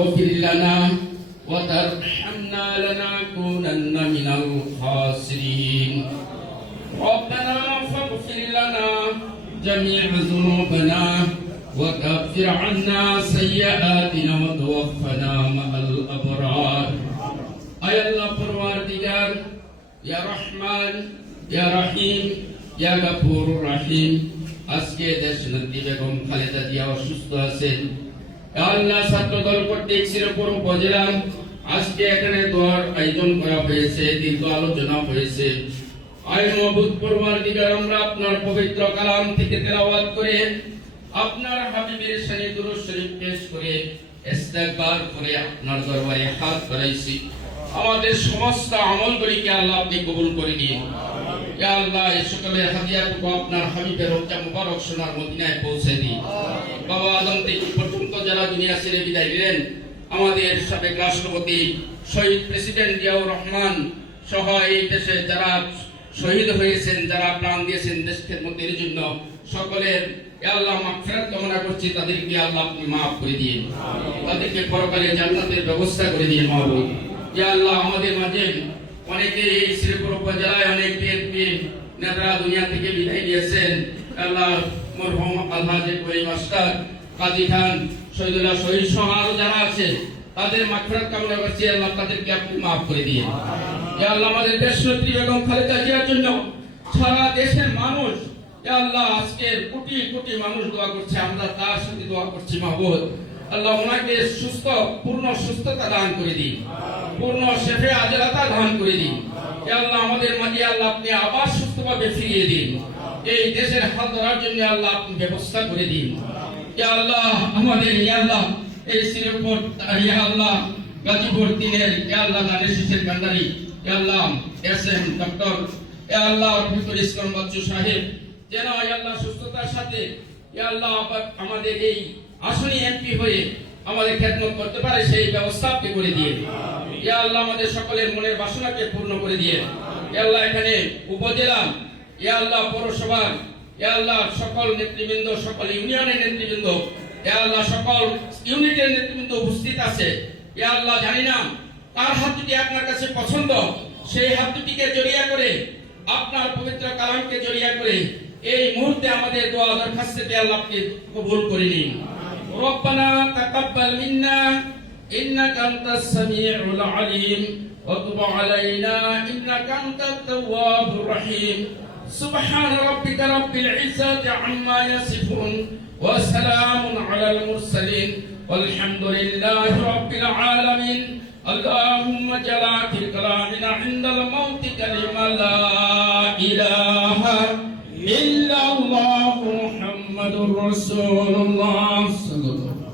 تغفر لنا وترحمنا لنكونن من الخاسرين ربنا فاغفر لنا جميع ذنوبنا وكفر عنا سيئاتنا وتوفنا مع الأبرار أي الله پروردگار يا رحمن يا رحيم يا غفور رحيم আজকে দেশনেত্রী বেগম খালেদা জিয়া অসুস্থ আছেন। আল্লাহ ছাত্রদল কর্তৃক শ্রীপুর উপজেলা আজকে এখানে দোয়ার আয়োজন করা হয়েছে, দীর্ঘ আলোচনা হয়েছে। আয় মাবুদ পরওয়ারদিগার, আমরা আপনার পবিত্র কালাম থেকে তেলাওয়াত করে আপনার হাবিবের শানে দুরূদ শরীফ পেশ করে ইস্তেগফার করে আপনার দরবারে হাত বাড়াইছি। আমাদের সমস্ত আমলগুলিকে আল্লাহ আপনি কবুল করে নিন। ইয়া আল্লাহ, এই সকলের হাদিয়াটুকু আপনার হাবিবের রওজা মুবারক সোনার মদিনায় পৌঁছে দিন। বাবা আদম থেকে পর্যন্ত যারা দুনিয়া ছেড়ে বিদায় নিলেন, আমাদের সাবেক রাষ্ট্রপতি শহীদ প্রেসিডেন্ট জিয়াউর রহমান সহ এই দেশে যারা শহীদ হয়েছেন, যারা প্রাণ দিয়েছেন দেশ খেদমতের জন্য, সকলের আল্লাহ মাগফিরাত কামনা করছি। তাদেরকে আল্লাহ আপনি মাফ করে দিন, তাদেরকে পরকালে জান্নাতের ব্যবস্থা করে দিন মাওলানা। ইয়া আল্লাহ, আমাদের মাঝে অনেকে এই শ্রীপুর উপজেলায় অনেক বিএনপি নেতারা দুনিয়া থেকে বিদায় নিয়েছেন। আল্লাহ মরহুম আলহাজি করিম মাস্টার, কাজী খান, শহীদুল্লাহ শহীদ সহ আরো যারা আছে তাদের মাগফিরাত কামনা করছি। আল্লাহ তাদেরকে আপনি মাফ করে দিন। ইয়া আল্লাহ, আমাদের দেশনেত্রী বেগম খালেদা জিয়ার জন্য সারা দেশের মানুষ, ইয়া আল্লাহ, আজকে কোটি কোটি মানুষ দোয়া করছে, আমরা তার সাথে দোয়া করছি। মাহবুব আল্লাহ, ওনাকে পূর্ণ সুস্থতা দান করে দিন, পূর্ণ শেফে আজলাতা দান করে দিন। ইয়া আল্লাহ, আমাদের মাঝে আল্লাহ আপনি আবার সুস্থভাবে ফিরিয়ে দিন। এই দেশের হাল ধরার জন্য আল্লাহ আপনি ব্যবস্থা করে দিন। ইয়া আল্লাহ, আমাদের ইয়া আল্লাহ এই শ্রীপুর ইয়া আল্লাহ গাজীপুর তিনের ইয়া আল্লাহ দানের শীষের কান্ডারি ইয়া আল্লাহ এসএম ডক্টর ইয়া আল্লাহ ফিতুল ইসলাম বাচ্চু সাহেব যেন ইয়া আল্লাহ সুস্থতার সাথে ইয়া আল্লাহ আমাদের এই আসনি এমপি হয়ে আমাদের খেদমত করতে পারে, সেই ব্যবস্থা আপনি করে দিয়ে ইয়া আল্লাহ আমাদের সকলের মনের বাসনাকে পূর্ণ করে দিয়ে ইয়া আল্লাহ এখানে উপজেলা ইয়া আল্লাহ পৌরসভা ইয়া আল্লাহ সকল নেতৃবৃন্দ, সকল ইউনিয়নের নেতৃবৃন্দ, ইয়া আল্লাহ সকল ইউনিটের নেতৃবৃন্দ উপস্থিত আছে। ইয়া আল্লাহ, জানি না কার হাত দুটি আপনার কাছে পছন্দ, সেই হাত দুটিকে জড়িয়ে করে আপনার পবিত্র কালামকে জড়িয়ে করে এই মুহূর্তে আমাদের দোয়া দরখাস্তে আল্লাহ আপনি কবুল করে নিন। রব্বানা তাকাব্বাল মিন্না ইন্নাকা আনতাস সামিউল আলিম ওয়া তুব আলাইনা ইন্নাকা আনতাত তাওয়াবুর রহিম। সুবহান রাব্বিকা রাব্বিল ইজ্জাতি আম্মা ইয়াসিফুন ওয়া সালামুন আলাল মুরসালিন ওয়ালহামদুলিল্লাহি রাব্বিল আলামিন। اللهم جل في كلامنا عند الموت كلمة لا إله إلا الله محمد رسول الله صلى الله عليه وسلم.